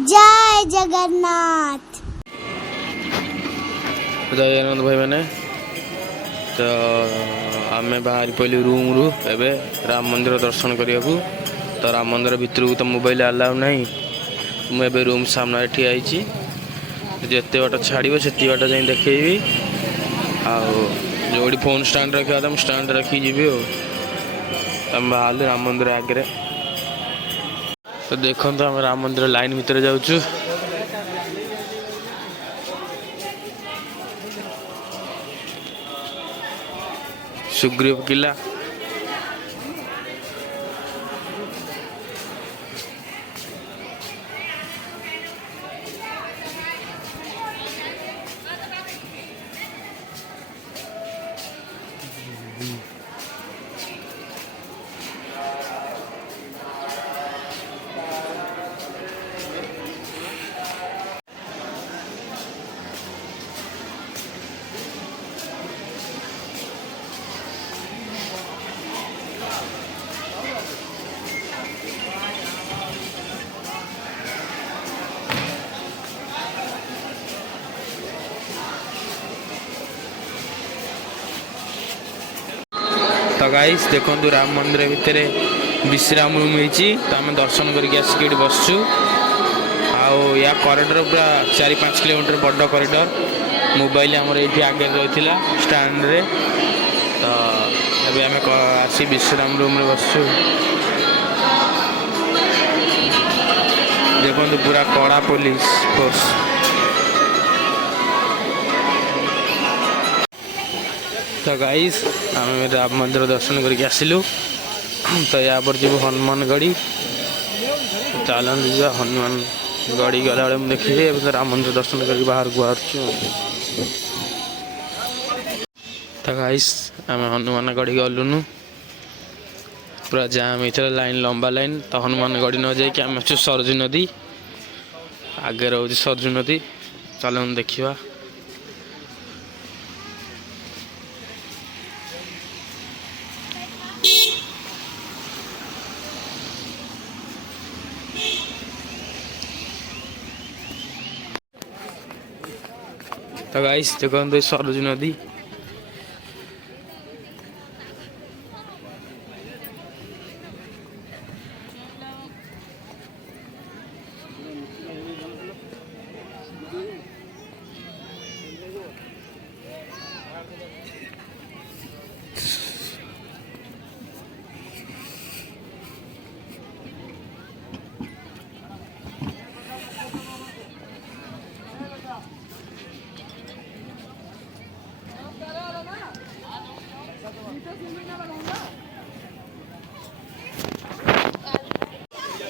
जय जगन्नाथ। जय जगन्नाथ भाई मैंने तो आम बाहरी पड़े रूम रु एबे राम मंदिर दर्शन करने को। तो राम मंदिर भितर को तो मोबाइल अलाउ नहीं। मुझे रूम सामने ठिया जिते बाट छाड़ से बाट जा देखी जो फोन स्टाण्ड रखा था स्टाण्ड रखी जी आम बाहर राम मंदिर आगे। तो देखो आम राम मंदिर लाइन भितर जाऊँ। सुग्रीव किला तो गाइस देखो राम मंदिर भितर विश्राम रूम होती। तो आम दर्शन करके आसिक बसचु। या कॉरिडोर पूरा 4-5 किलोमीटर बड़ कॉरिडोर। मोबाइल आमर ये आगे रही स्टैंड रे। तो अभी आम आसी विश्राम रूम रे बसचु। देखो पूरा कड़ा पुलिस फोर्स। तो गाइस आम राम मंदिर दर्शन करके आसिलु। तो या पर जीव हनुमान गढ़ी चलते जा हनुमान गढ़ी गला बेले देखिए। तो राम मंदिर दर्शन करके बाहर को बाहर। तो गाइस आम हनुमान गढ़ी गलुनु। पूरा जाम होता लाइन लंबा लाइन। तो हनुमान गढ़ी न जाकि आम अच्छे सरजू नदी आगे रोचे सरजू नदी। चलन देखा। तो गाइस देखो सरजू नदी।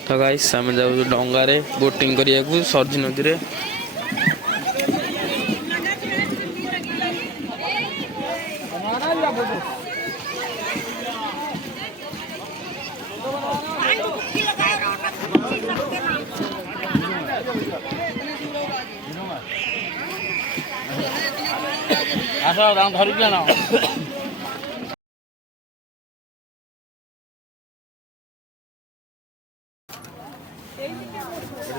तो गाइस आम जाऊ डंगारे बोटिंग करने को सरजू नदी रे।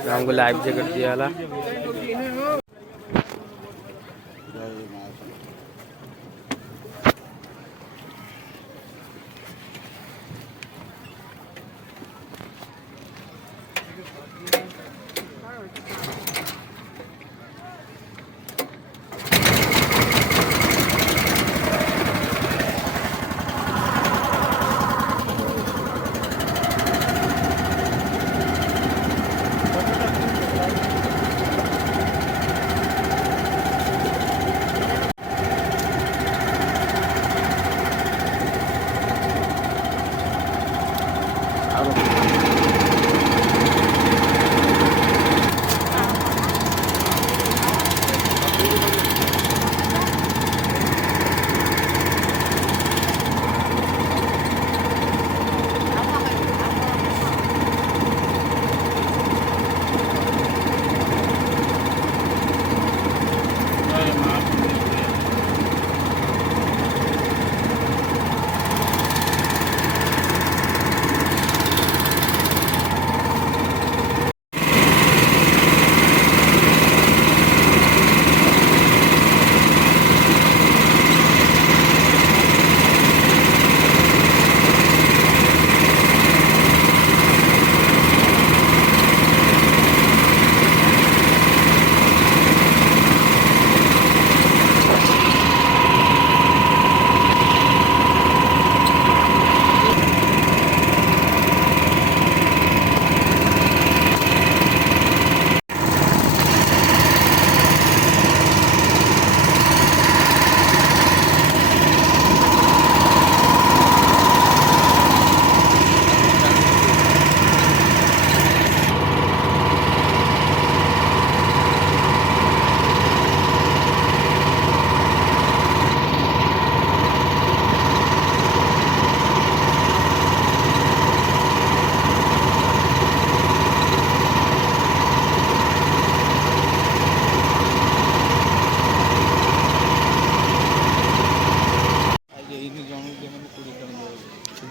हमको लाइफ जैकेट दिया वाला।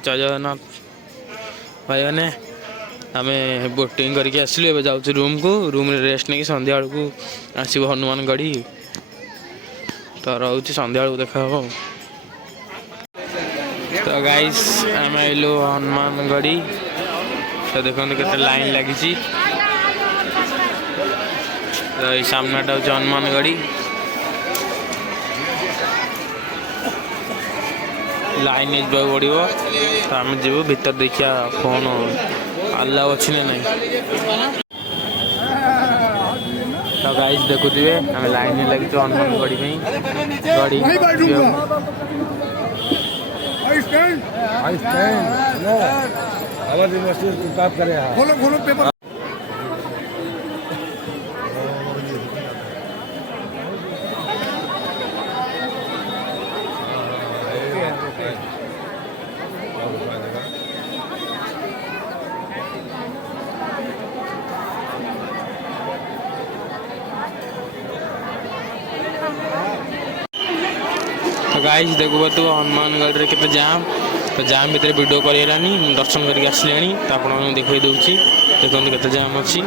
जय जगन्नाथ भाई मैंने आम बोटिंग करके आसलु ए जाऊँ रूम को रूम रेस्ट नहीं संध्या बेलू आसब हनुमान गढ़ी तो रोचे संध्या बेलू देखा हम तो गाइस आम आइलु हनुमान गढ़ी तो देखते केते लाइन लगी तो ये सामनाटा हूँ हनुमान गढ़ी लाइन जा पड़ो तो आम जीव भीतर देखिया फोन अलाउ अच्छी ना नहीं तो गाइस देखुए आम लाइन लगी हनुमान गढ़ी में गढ़ी तो गाइस देखो तो हनुमानगढ़ रे केते जाम तो जाम भीतर वीडियो कर दर्शन करके आसले तो आपको देखई दूसरी देखते केते जाम अच्छी